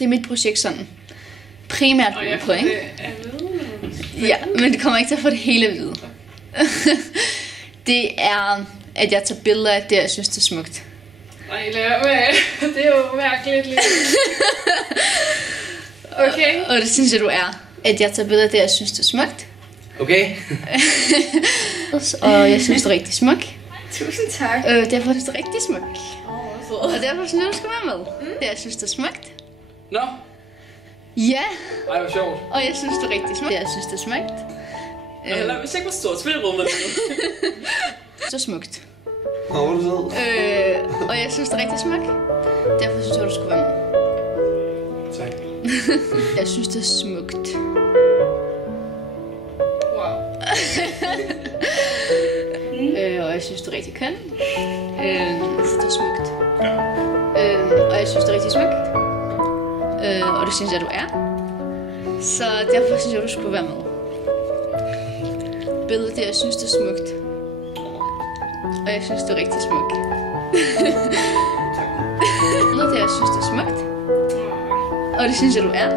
Det er mit projekt sådan. Primært ud på, ikke? Ja, men det kommer ikke til at få det hele at vide. Det er, at jeg tager billeder af det, jeg synes, det er smukt. Ej, lad være med. Det er jo mærkeligt lige. Okay. Og det synes jeg, du er. At jeg tager billeder af det, jeg synes, det er smukt. Okay. Og jeg synes, det er rigtig smukt. Tusind tak. Derfor er det rigtig smukt. Og derfor synes jeg, du skal være med. Det, jeg synes, det er smukt. Nå. Ja. Ej, hvor sjovt. Og jeg synes, det er rigtig smukt. Det, jeg synes, det er smukt. Lad mig se, hvor stort spilrummet er nu. Så smukt. Hvor er du sød. Og jeg synes, det er rigtig smukt. Derfor synes jeg, du skulle være med. Tak. Jeg synes, det er smukt. Wow. Og jeg synes, det er rigtig køn. Så det er smukt. Og jeg synes, det er rigtig smukt. Og det synes jeg, du er. Så derfor synes jeg, du skulle være med. Billedet der, jeg synes, det er smukt. Og jeg synes, det er rigtig smukt. Billedet der, jeg synes, det er smukt. Og det synes jeg, du er.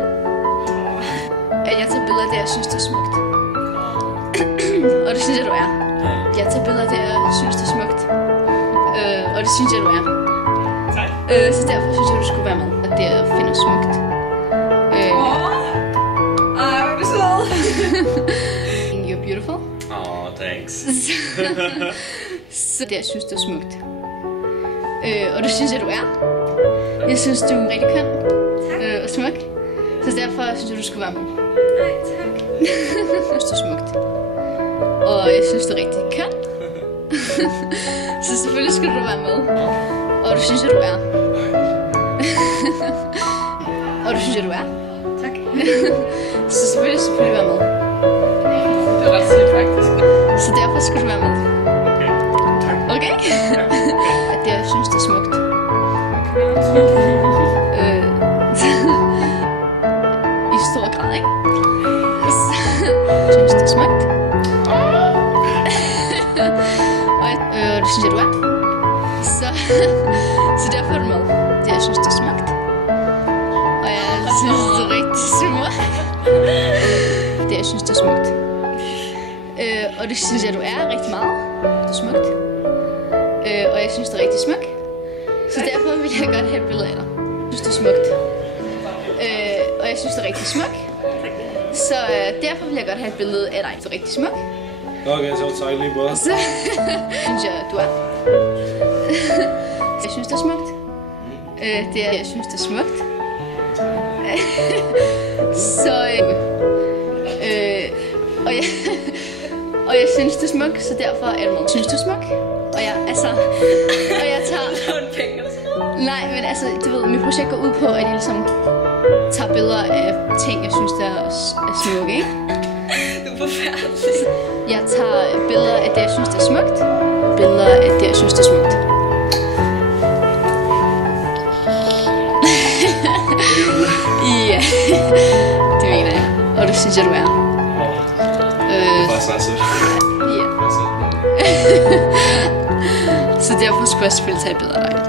At jeg tager billeder der, jeg synes, det er smukt. Og det synes jeg, du er. Jeg tager billeder der, jeg synes, det er smukt. Og det synes jeg, du er. Tak. Så derfor synes jeg, du skulle være med. Og det jeg finder smukt. Ej, hvor er du sød. You're beautiful. Thanks. Så det jeg synes, det er smukt. Og det synes jeg, du er. Jeg synes, du er rigtig køn. Og smuk. Så derfor synes jeg, du skulle være med. Nej, tak. Jeg synes, det er smukt. Og jeg synes, det er rigtig køn. Så selvfølgelig skal du være med. Og det synes jeg, du er. Og det synes jeg, du er. Tak. Så selvfølgelig være med. Det var ret sødt, faktisk. Så derfor skal du være med. Okay. Tak. Okay? At det, jeg synes, det er smukt. I stor grad, ikke? Så jeg synes, det er smukt. Og det synes jeg, du er. Så derfor er du med. Det, jeg synes, det er smukt. Og jeg synes, det er rigtig smukt. Det, jeg synes, det er smukt. Og det synes jeg, du er rigtig meget. Det er smukt. Og jeg synes, det er rigtig smukt. Så derfor vil jeg godt have et billede af dig. Jeg synes, det er smukt. Og jeg synes, det er rigtig smukt. Så derfor vil jeg godt have et billede af dig. Det er rigtig smukt. Okay, så tak lige både. Så synes jeg, du er. Jeg synes, det er smukt. Det er, jeg synes, det er smukt. Så og jeg synes, det er smukt, så derfor er det med. Synes du er smuk? Og jeg tager... Nej, men altså, du ved, mit projekt går ud på, at jeg ligesom tager billeder af ting, jeg synes, der er smukke, ikke? Du er forfærdelig. Jeg tager billeder af det, jeg synes, det er smukt. Billeder af det, jeg synes, det er smukt. Ja, det mener jeg. Og det synes jeg, du er. Bare så sødt. Ja. Så derfor skulle jeg selvfølgelig tage et billede af dig.